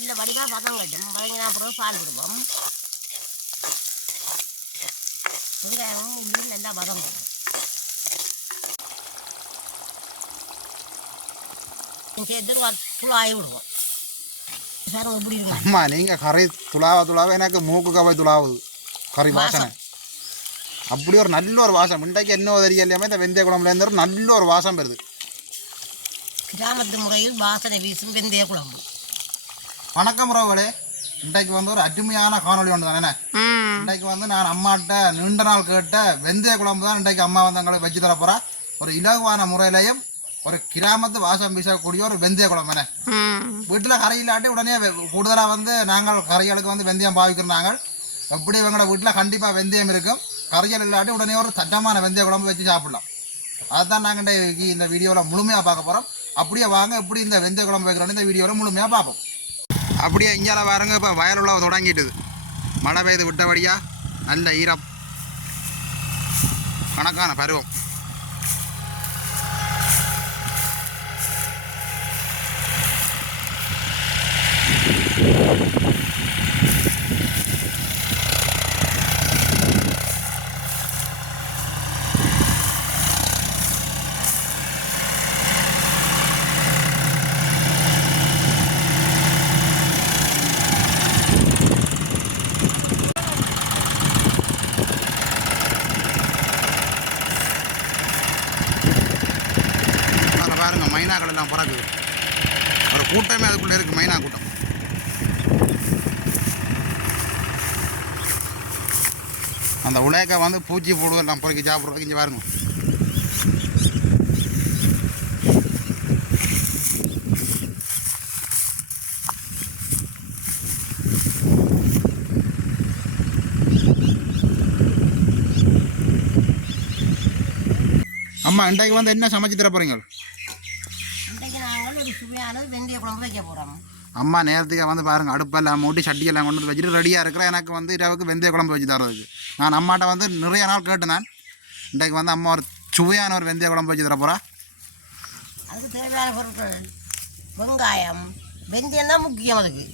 நல்ல வடிவாக பதம் கட்டும் வதங்கினா அப்புறம் பால் விடுவோம். வெங்காயமும் உள்ளியும் நல்லா பதம் கட்டும் சேர்த்து துளாவி விடுவோம். சார் எப்படி இருக்கு அம்மா நீங்கள் கறி துளாவ துளாவ எனக்கு மூக்கு கவை துளாவுது. கறி வாசனை. அப்படி ஒரு நல்ல ஒரு வாசம். இன்றைக்கு என்ன தெரியலையாமே இந்த வெந்தய குழம்புலேருந்து நல்ல ஒரு வாசம் வருது. கிராமத்து முறையில் வாசனை வீசும் வெந்தய குழம்பு. வணக்கம் உறவுகளே. இன்றைக்கு வந்து ஒரு அருமையான காணொளி ஒன்று தானே இன்றைக்கு வந்து நான் அம்மாட்ட நீண்ட நாள் கேட்ட வெந்தய குழம்பு தான் இன்றைக்கு அம்மா வந்து எங்களுக்கு வச்சு தர போறா. ஒரு இலகுவான முறையிலையும் ஒரு கிராமத்து வாசம் வீசக்கூடிய ஒரு வெந்தய குழம்பு என்ன? வீட்டில் கறி இல்லாட்டி உடனே கூடுதலாக வந்து நாங்கள் கறிகளுக்கு வந்து வெந்தயம் பாவிக்கிறோம் நாங்கள் எப்படி இவங்களோட வீட்டில் கண்டிப்பாக வெந்தயம் இருக்கும். கறிகள் இல்லாட்டி உடனே ஒரு தட்டமான வெந்தய குழம்பு வச்சு சாப்பிடலாம். அதுதான் நாங்கள் இன்றைக்கு இந்த வீடியோவில் முழுமையாக பார்க்க போகிறோம் அப்படியே வாங்க எப்படி இந்த வெந்தய குழம்பு வைக்கிறோன்னு இந்த வீடியோவில் முழுமையாக பார்ப்போம். அப்படியே இங்கால பாருங்க இப்போ வயலுள்ள தொடங்கிட்டுது. மழை பெய்து விட்டபடியா நல்ல ஈரம். கணக்கான பருவம் அதில் பாருங்க மைனாக்கள் எல்லாம் பிறகுது ஒரு கூட்டமே அதுக்குள்ளே கூட்டம் அந்த உலக வந்து பூச்சி போடுவோம் நம்ம பிறகு சாப்பிட்றதுக்கு இங்கே பாருங்க. அம்மா இன்றைக்கு வந்து என்ன சமைச்சு தர போகிறீங்க இன்றைக்கு நாங்கள் ஒரு சுவையான வெந்தய குழம்பு வைக்க போகிறோம் அம்மா நேரத்துக்கு வந்து பாருங்க அடுப்பெல்லாம் மூட்டி சட்டியெல்லாம் கொண்டு வந்து வச்சுட்டு ரெடியாக இருக்கிறேன் எனக்கு வந்து இரவுக்கு வெந்தய குழம்பு வச்சு தரதுக்கு நான் அம்மாட்ட வந்து நிறைய நாள் கேட்டேன் நான். இன்றைக்கு வந்து அம்மா ஒரு சுவையான ஒரு வெந்தய குழம்பு வச்சு தர போகிறா அதுக்கு தேவையான பொருட்கள் வெங்காயம். வெந்தயம் தான் முக்கியம் அதுக்கு.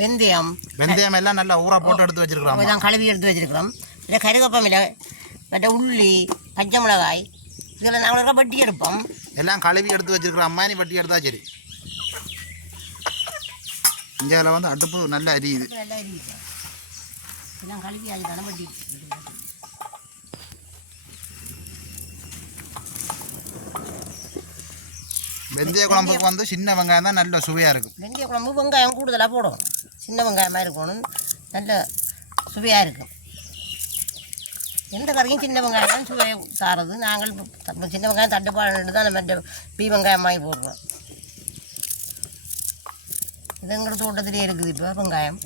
வெந்தயம் வெந்தயம் எல்லாம் நல்லா ஊற போட்டு எடுத்து வச்சிருக்கிறோம். தான் கழுவி எடுத்து வச்சிருக்கிறோம். இல்லை கருவேப்பம் இல்லை. மற்ற உள்ளி பச்சை மிளகாய் இதெல்லாம் நாங்கள் வட்டி எடுப்போம். எல்லாம் கழுவி எடுத்து வச்சிருக்கிறோம் அம்மா நீ வட்டி எடுத்தா சரி. அதில் வந்து அடுப்பு நல்ல அரியுது. வெந்தய குழம்புக்கு வந்து சின்ன வெங்காயம் தான் நல்ல சுவையாக இருக்கும். வெந்தய குழம்பு வெங்காயம் கூடுதலாக போடணும் சின்ன வெங்காயமாக இருக்கணும். நல்ல சுவையாக இருக்கும். எந்த கறியும் சின்ன வெங்காயம் தான் சுவையை சாரது. நாங்கள் சின்ன வெங்காயம் தட்டுப்பாடு தான் நம்ம பீ வெங்காயம் வாங்கி போடுறோம். இது எங்கள் தோட்டத்திலே இருக்குது இப்போ வெங்காயம்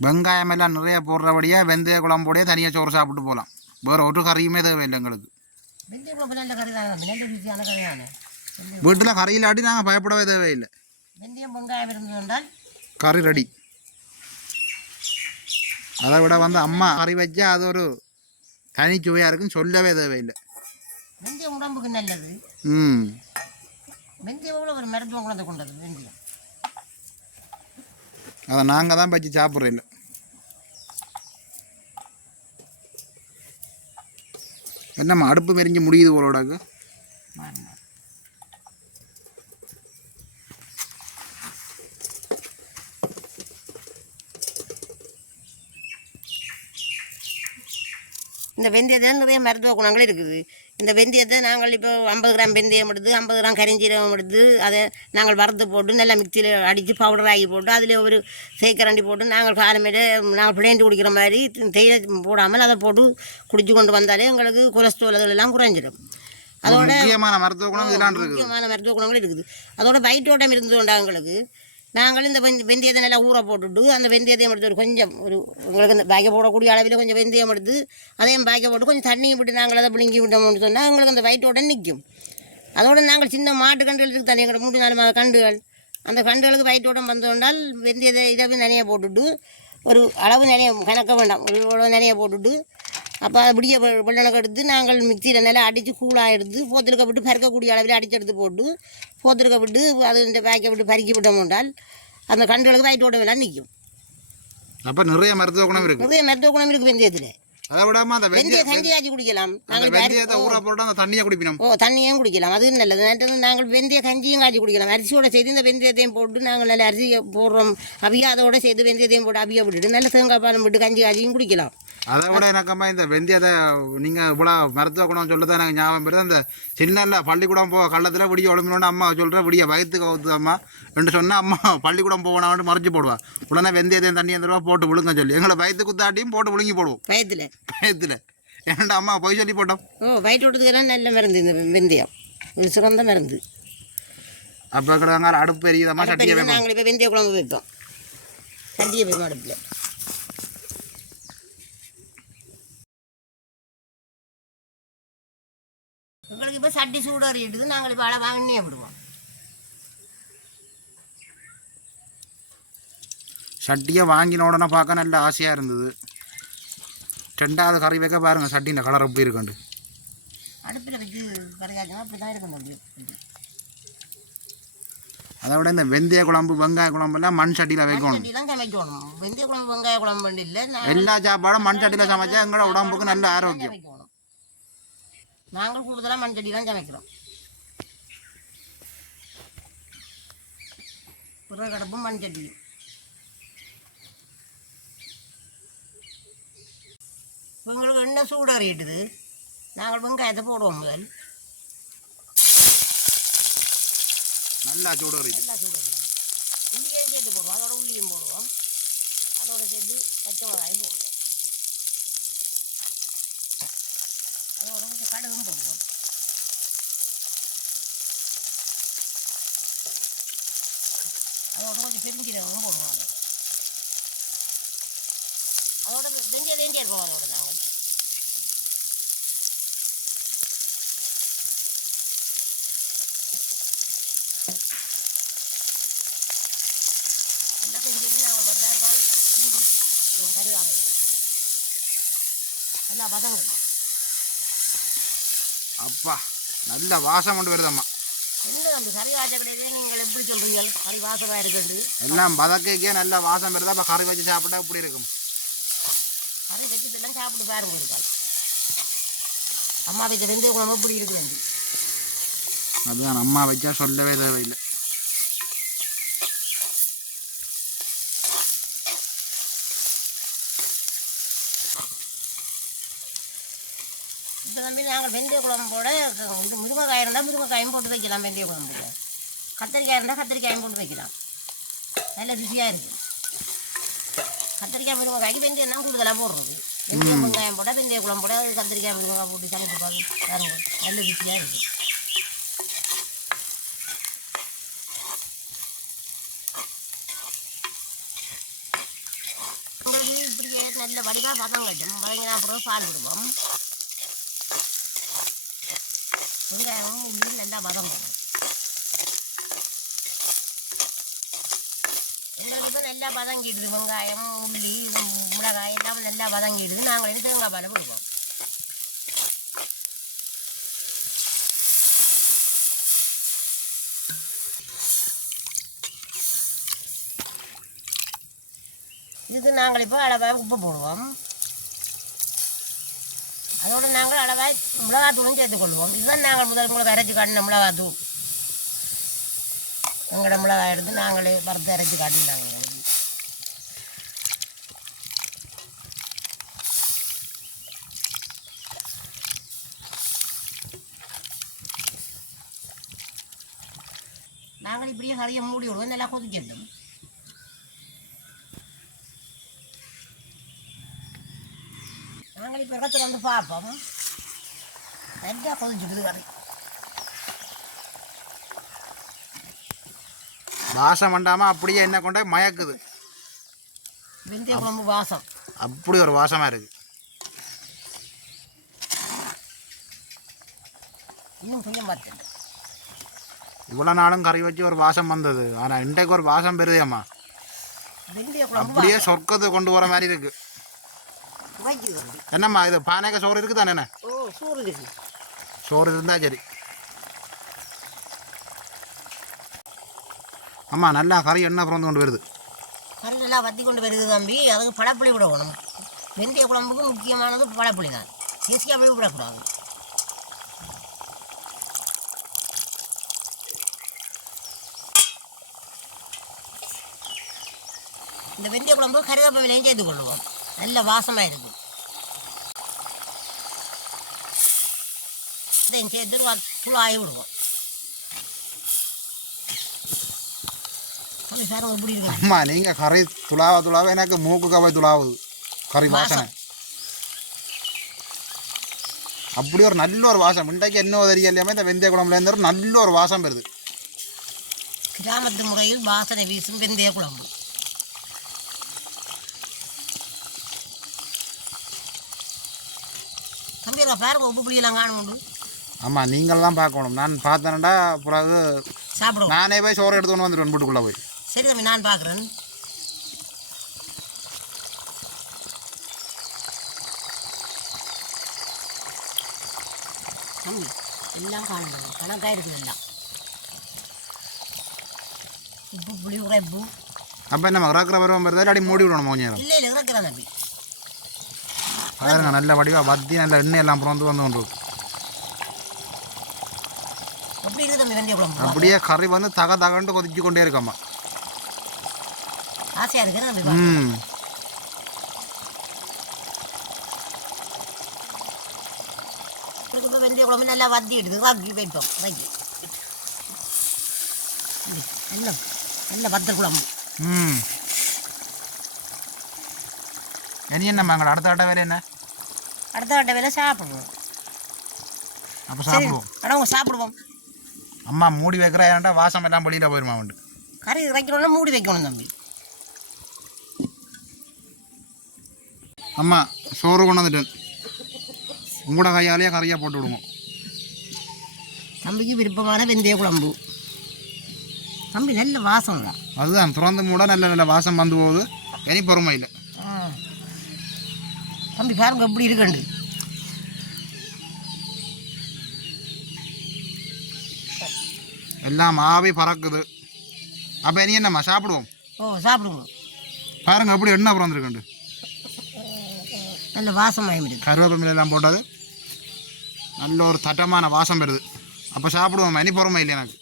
வெங்காயம் எல்லாம் நிறைய போடுறபடியாக வெந்தய குழம்போடையே தனியாக சோறு சாப்பிட்டு போகலாம் வேறு ஒரு கறியுமே தேவையில்லை எங்களுக்கு வீட்டில் கறி இல்லாட்டி நாங்கள் பயப்படவே தேவையில்லை கறி ரெடி அதை விட வந்து அம்மா கறி வச்சா அது ஒரு தனி சுவையாக இருக்கும் சொல்லவே தேவையில்லை. வெந்தயம் உடம்புக்கு நல்லது. ம். வெந்தயம் கூட ஒரு மருத்துவ குணத்தை கொண்டது வெந்தயம்? அதை நாங்கள் தான் வச்சு சாப்பிட்றோம் இல்லை. என்னம்மா அடுப்பு மெரிஞ்சு முடியுது போலோடாக்கு இந்த வெந்தயத்தில் நிறைய மருத்துவ குணங்கள் இருக்குது. இந்த வெந்தயத்தை நாங்கள் இப்போ ஐம்பது கிராம் வெந்தயம் எடுத்து ஐம்பது கிராம் கரிஞ்சீரகம் எடுத்து அதை நாங்கள் வறுத்து போட்டு நல்லா மிக்சியில் அடித்து பவுடர் ஆகி போட்டு அதில் ஒரு சேக்கரண்டி போட்டு நாங்கள் காலமேல நாங்கள் பிளேண்டு குடிக்கிற மாதிரி தேயிலை போடாமல் அதை போட்டு குடிச்சு கொண்டு வந்தாலே எங்களுக்கு கொலஸ்ட்ரால் அதெல்லாம் குறைஞ்சிடும். அதோட முக்கியமான மருத்துவ குணம் முக்கியமான மருத்துவ குணங்கள் இருக்குது. அதோட வயிற்றோட்டம் இருந்ததுண்டா எங்களுக்கு. நாங்களும் இந்த வெந்த- வெந்தயத்தை நல்லா ஊற போட்டுட்டு அந்த வெந்தயத்தையும் எடுத்து ஒரு கொஞ்சம் ஒரு உங்களுக்கு இந்த பேக்கை போடக்கூடிய அளவில் கொஞ்சம் வெந்தயம் எடுத்து அதையும் பேக்கை போட்டு கொஞ்சம் தண்ணியும் விட்டு நாங்கள் அதை பிடுங்கி விட்டோம்னு சொன்னால் எங்களுக்கு அந்த வயிற்றோட நிற்கும் அதோடு நாங்கள் சின்ன மாட்டு கண்டுகளுக்கு தனி எங்களோட மூணு நாலு மாத கண்டுகள் அந்த கண்டுகளுக்கு வயிற்றோட்டம் வந்தோண்டால் வெந்தயத்தை இதை தனியாக போட்டுட்டு ஒரு அளவு நிறைய கணக்க வேண்டாம். ஒரு இவ்வளோ நிறைய போட்டுட்டு அப்போ அதை பிடிய வெள்ளணக்கு எடுத்து நாங்கள் மிக்சியில் நல்லா அடித்து கூழாக எடுத்து போத்திருக்க விட்டு பறக்கக்கூடிய அளவில் அடித்து எடுத்து போட்டு போத்திருக்க விட்டு அது இந்த பேக்கை விட்டு பறிக்கி விட்டோம் என்றால் அந்த கண்டுகளுக்கு வயிற்று ஓட்டம் எல்லாம் நிற்கும் அப்ப நிறைய மருத்துவ குணம் இருக்கு. நிறைய மருத்துவ குணம் இருக்குது வெந்தயத்தில் அதை விடாம அந்த வெந்தய வெந்தய கஞ்சி காய்ச்சி குடிக்கலாம் நாங்கள் வெந்தயத்தை ஊற போட்டு அந்த தண்ணியை குடிப்பினோம். ஓ தண்ணியும் குடிக்கலாம். அது நல்லது. நாங்கள் வெந்தய கஞ்சியும் காய்ச்சி குடிக்கலாம். அரிசியோட செய்து இந்த வெந்தயத்தையும் போட்டு நாங்கள் நல்ல அரிசி போடுறோம். அவியாதோட சேர்த்து வெந்தயத்தையும் போட்டு அவிய விட்டுட்டு நல்ல தேங்காய் பாலம் விட்டு கஞ்சி காய்ச்சியும் குடிக்கலாம். அதை விட எனக்கம்மா இந்த வெந்தயத்தை நீங்க இவ்வளோ மருத்துவ குணம் சொல்லுதான் எனக்கு ஞாபகம் பெறுது அந்த சின்ன பள்ளிக்கூடம் போக கள்ளத்தில் விடிய ஒழுமினோன்னு அம்மா சொல்ற விடிய வயிற்றுக்கு கவுத்து அம்மா ரெண்டு சொன்னா அம்மா பள்ளிக்கூடம் போகணான்னு மறைச்சு போடுவா. உடனே வெந்தயத்தையும் தண்ணி அந்த போட்டு விழுங்க சொல்லி. எங்களை வயிற்று குத்தாட்டியும் போட்டு விழுங்கி போடுவோம். வயத்தில். வயத்தில் ஏன்டா அம்மா பொய் சொல்லி போட்டோம்? ஓ வயிற்று ஓட்டத்துக்கெல்லாம் நல்ல மருந்து இந்த வெந்தயம். சிறந்த மருந்து. அப்போ கிடங்கால அடுப்பு எரியுதம்மா சட்டியை வைப்போம் நாங்கள் இப்போ வெந்தய குழம்பு வைப்போம். சட்டியை வைப்போம் அடுப்பில். உங்களுக்கு இப்போ சட்டி சூடறியிட்டுது நாங்கள் இப்போ அளவாக எண்ணெயை விடுவோம் சட்டியை வாங்கின உடனே பார்க்க நல்ல ஆசையாக இருந்தது. ரெண்டாவது கறி வைக்க பாருங்க சட்டியின் கலர் எப்படி இருக்குண்டு அடுப்பில் வச்சு கரையாச்சுனா அப்படி தான் இருக்க முடியும். அதை விட இந்த வெந்தய குழம்பு வெங்காய குழம்புலாம் மண் சட்டியில் வைக்கணும். சட்டிலாம் சமைக்கணும். வெந்தய குழம்பு வெங்காய குழம்பு இல்லை. எல்லா சாப்பாடும் மண் சட்டியில் சமைச்சா எங்களோட உடம்புக்கு நல்ல ஆரோக்கியம். நாங்கள் கூடுதலாக மண் சட்டி தான் சமைக்கிறோம். புறக்கடப்பும் மண் சட்டியும். உங்களுக்கு எண்ணெய் சூடறிட்டுது நாங்கள் வெங்காயத்தை போடுவோம் முதல். நல்லா சூடு வருது நல்லா சூடறிட்டு உள்ளியும் சேர்த்து போடுவோம். அதோட உள்ளியும் போடுவோம். அதோட சேர்த்து பச்சை மிளகாயும் போடுவோம். அதோட கொஞ்சம் கடுகும் போடுவோம். அதோட கொஞ்சம் பெருஞ்சீரகமும் போடுவோம். அதோட அதோட வெந்தய வேண்டிய இருக்கும் அதோட நாங்கள் நல்லா பெஞ்சு நாங்கள் இருக்கோம் கிண்டி கருவாக நல்லா பதம் இருக்கும் அப்பா நல்ல வாசம் கொண்டு வருதம்மா அந்த எல்லாம் பதக்கைக்கே நல்ல வாசம் வருது. அப்போ கறி வச்சு சாப்பிட்டா இப்படி இருக்கும்? சாப்பிட்டு பாருங்க இருக்கால் அம்மா வைத்த வெந்தய குழம்பு இப்படி இருக்குது அதுதான் அம்மா வச்சா சொல்லவே தேவையில்லை. இப்போ தம்பி நாங்கள் வெந்தய குழம்போட இது முருங்கைக்காய் இருந்தால் முருங்கைக்காயும் போட்டு வைக்கலாம் வெந்தய குழம்புல. கத்திரிக்காய் இருந்தால் கத்திரிக்காயும் போட்டு வைக்கலாம். நல்ல ருசியாக இருக்குது கத்திரிக்காய் முருங்கைக்காய்க்கு வெந்தயம் தான் கூடுதலாக போடுறது. வெங்காயம் போட்டால் வெந்தய குழம்பு போட கத்திரிக்காய் முருங்கைக்காய் போட்டு சமைச்சு பார்த்து பாருங்க நல்ல ருசியாக இருக்குது இப்படியே நல்ல வடிவாக பதம் கட்டும். வதங்கினா அப்புறம் பால் விடுவோம் வெங்காயமும் உள்ளி நல்லா பதம் வரும் எங்களுக்கு நல்லா பதங்கிடுது வெங்காயம் உள்ளி மிளகாய் எல்லாம் நல்லா வதங்கிடுது. நாங்கள் எடுத்து தேங்காய் பாலை விடுவோம் இது நாங்கள் இப்போ அளவாக உப்பு போடுவோம். அதோடு நாங்கள் அளவாக மிளகாத்தூளும் சேர்த்துக்கொள்வோம் இதுதான் நாங்கள் முதல் உங்களை வரைச்சி காட்டின மிளகாத்தூள். எங்களோட மிளகாய் எடுத்து நாங்களே வறுத்து அரைச்சி காட்டினாங்க. நாங்கள் இப்படியே கறியை மூடி விடுவோம். நல்லா கொதிக்கட்டும் நாங்கள் இப்போ இடத்துல வந்து பார்ப்போம். நல்லா கொதிச்சுக்குது கறி வாசம் பண்ணாமல் அப்படியே என்ன கொண்டே மயக்குது. வெந்தய குழம்பு வாசம். அப்படி ஒரு வாசமாக இருக்குது இன்னும் கொஞ்சம் பார்த்து இவ்வளோ நாளும் கறி வச்சு ஒரு வாசம் வந்தது. ஆனால் இன்றைக்கு ஒரு வாசம் குழம்பு அப்படியே சொர்க்கத்தை கொண்டு வர மாதிரி இருக்கு. என்னம்மா இது பானைக்க சோறு இருக்குது தானே ஓ சூறு இருக்கு. சோறு இருந்தா சரி. அம்மா நல்லா கறி எண்ணெய் பிறந்து கொண்டு வருது. கரண்டெல்லாம் வத்தி கொண்டு வருது தம்பி. அதுக்கு பழப்புளி விடணும். வெந்தய குழம்புக்கு முக்கியமானது பழப்புளி தான். போய் விடக்கூடாது. இந்த வெந்தய குழம்பு கருவேப்பிலையும் சேர்த்து கொள்ளுவோம் நல்ல வாசமாக இருக்கும். இதையும் சேர்த்து துளாயி விடுவோம். அம்மா நீங்கள் கறி துளாவ துளாவ எனக்கு மூக்கு கவை துளாவுது. கறி வாசனை. அப்படி ஒரு நல்ல ஒரு வாசம் இன்றைக்கு என்ன தெரியலையாம இந்த வெந்தய குழம்புல இருந்து ஒரு நல்ல ஒரு வாசம் வருது. கிராமத்து முறையில் வாசனை வீசும் வெந்தய குழம்பு. தம்பி அங்க பாருங்க உப்பு புளியெல்லாம் காணும் ஆமாம் நீங்கள்லாம் பார்க்கணும். நான் பார்த்தேன்டா பிறகு சாப்பிடுவோம். நானே போய் சோறு எடுத்து கொண்டு வந்துடுவேன் வீட்டுக்குள்ளே போய். சரி தம்பி நான் பார்க்குறேன். எல்லாம் காணும் கணக்காக இருக்குது எல்லாம். உப்பு புளி உரைப்பு அப்போ என்ன இறக்குற பருவம் வருது அடி மூடி விடணும் கொஞ்ச நேரம்? இல்லை இல்லை இறக்குறேன் தம்பி. பாருங்க நல்ல வடிவாக வத்தி நல்ல எண்ணெய் எல்லாம் பிறந்து வந்து கொண்டு இருக்கு. அப்படியே கறி வந்து தக தகண்டு கொதிச்சு கொண்டே இருக்கம்மா. ஆசையாக பார்க்க. ம். எடுத்து வாக்கி வைப்போம். வாக்கி நல்ல நல்ல வத்த குழம்பு. ம். இனி என்னம்மா எங்களை அடுத்த கட்ட வேலை சாப்பிடுவோம். அப்போ சாப்பிடுவோம். அடவங்க சாப்பிடுவோம். அம்மா மூடி வைக்கிறா ஏன்டா வாசம் எல்லாம் வெளியில் போயிருமா உண்டு கறி இறைக்கணும்னா மூடி வைக்கணும் தம்பி. அம்மா சோறு கொண்டு வந்துட்டேன். உங்களோட கையாலேயே கறியாக போட்டு விடுங்க தம்பிக்கு விருப்பமான வெந்தய குழம்பு. தம்பி நல்ல வாசம் தான் அதுதான் திறந்து மூட நல்ல நல்ல வாசம் வந்து போகுது. இனி பொறுமை இல்லை. தம்பி பாருங்க எப்படி இருக்குண்டு. எல்லாம் ஆவி பறக்குது. அப்போ இனி என்னம்மா சாப்பிடுவோம்? ஓ சாப்பிடுங்க. பாருங்க எப்படி எண்ணெய் பிறந்திருக்குண்டு நல்ல கருவேப்பிலை எல்லாம் போட்டது. நல்ல ஒரு தட்டமான வாசம் வருது. அப்போ சாப்பிடுவோம் இனி பொறுமை இல்லை எனக்கு.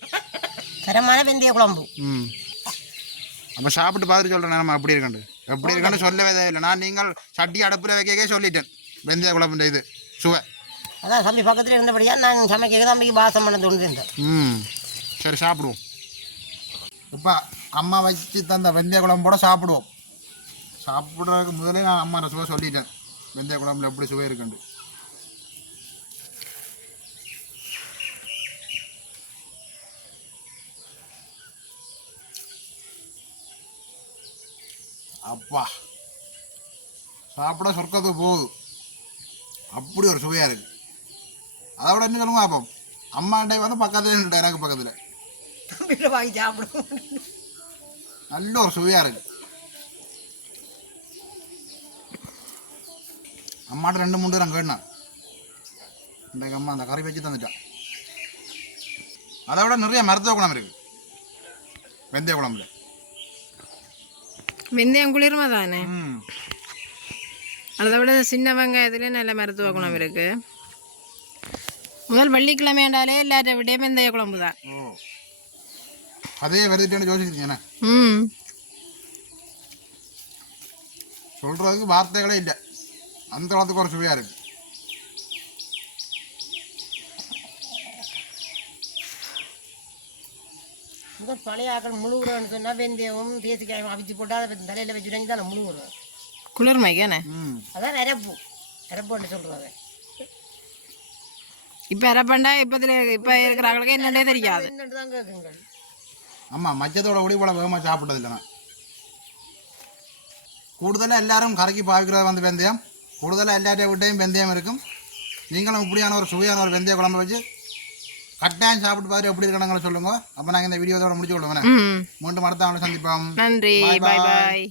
தரமான வெந்தய குழம்பு. ம். அப்போ சாப்பிட்டு பார்த்துட்டு சொல்கிறேன் நம்ம எப்படி இருக்கண்டு? எப்படி இருக்கன்னு சொல்லவே தேவையில்லை. நான் நீங்கள் சட்டி அடுப்பில் வைக்கவே சொல்லிட்டேன். வெந்தய குழம்புன்ற இது சுவை. அதான் தம்பி பக்கத்தில் இருந்தபடியா நான் சமைக்க தம்பிக்கு வாசம் பண்ண தோணுது ம் சரி சாப்பிடுவோம். இப்போ அம்மா வச்சு தந்த வெந்தய குழம்போட சாப்பிடுவோம். சாப்பிட்றதுக்கு முதலே நான் அம்மா சுவை சொல்லிட்டேன். வெந்தய குழம்புல எப்படி சுவை இருக்குண்டு அப்பா. சாப்பிட சொர்க்கத்துக்கு போகுது. அப்படி ஒரு சுவையாக இருக்குது அதை விட என்ன சொல்லுங்க அப்போ அம்மாண்டே வந்து பக்கத்துல எனக்கு பக்கத்தில். வாங்கி சாப்பிடுவோம் நல்ல ஒரு சுவையாக இருக்கு. அம்மாட்ட ரெண்டு மூணு நான் கேட்டேன் இன்றைக்கு அம்மா அந்த கறி வச்சு தந்துட்டான். அதை விட நிறைய மருத்துவ குணம் இருக்கு. வெந்தய குழம்புல. வெந்தயம் குளிர்மை தானே. அதை விட சின்ன வெங்காயத்துல நல்ல மருத்துவ குணம் இருக்கு. முதல் வெள்ளிக்கிழமையாண்டாலே எல்லாத்த விட வெந்தய குழம்பு தான். அதே வருதுட்டேன்னு யோசிச்சிருக்கீங்க ம். சொல்கிறதுக்கு வார்த்தைகளே இல்லை. அந்த காலத்துக்கு ஒரு சுவையாக இருக்கு. இந்த பழைய ஆக்கள் முழுகுறோன்னு சொன்னால் வெந்தயமும் தேசிக்காயும் அவிச்சு போட்டு அதை தலையில் வச்சுட்டாங்க தான் முழுகுறோம். குளிர்மைக்கானே? அதான் நிரப்பு நிரப்புன்னு சொல்கிறாங்க இப்போ இறப்பண்டா இப்போத்துல இப்போ இருக்கிறவங்களுக்கு என்னன்னே தெரியாது. ஆமாம் மச்சத்தோட கூட போல வேகமாக சாப்பிட்டதில்லை நான். கூடுதலாக எல்லாரும் கரைக்கு பாவிக்கிறது வந்து வெந்தயம். கூடுதலாக எல்லாத்தையும் விட்டையும் வெந்தயம் இருக்கும். நீங்களும் இப்படியான ஒரு சுவையான ஒரு வெந்தய குழம்பு வச்சு கட்டாயம் சாப்பிட்டு பார்த்து எப்படி இருக்கணுங்களோ சொல்லுங்க. அப்போ நாங்கள் இந்த வீடியோவோட முடிச்சு கொள்ளுங்க ம் மீண்டும் அடுத்த சந்திப்போம். நன்றி. பாய். பாய்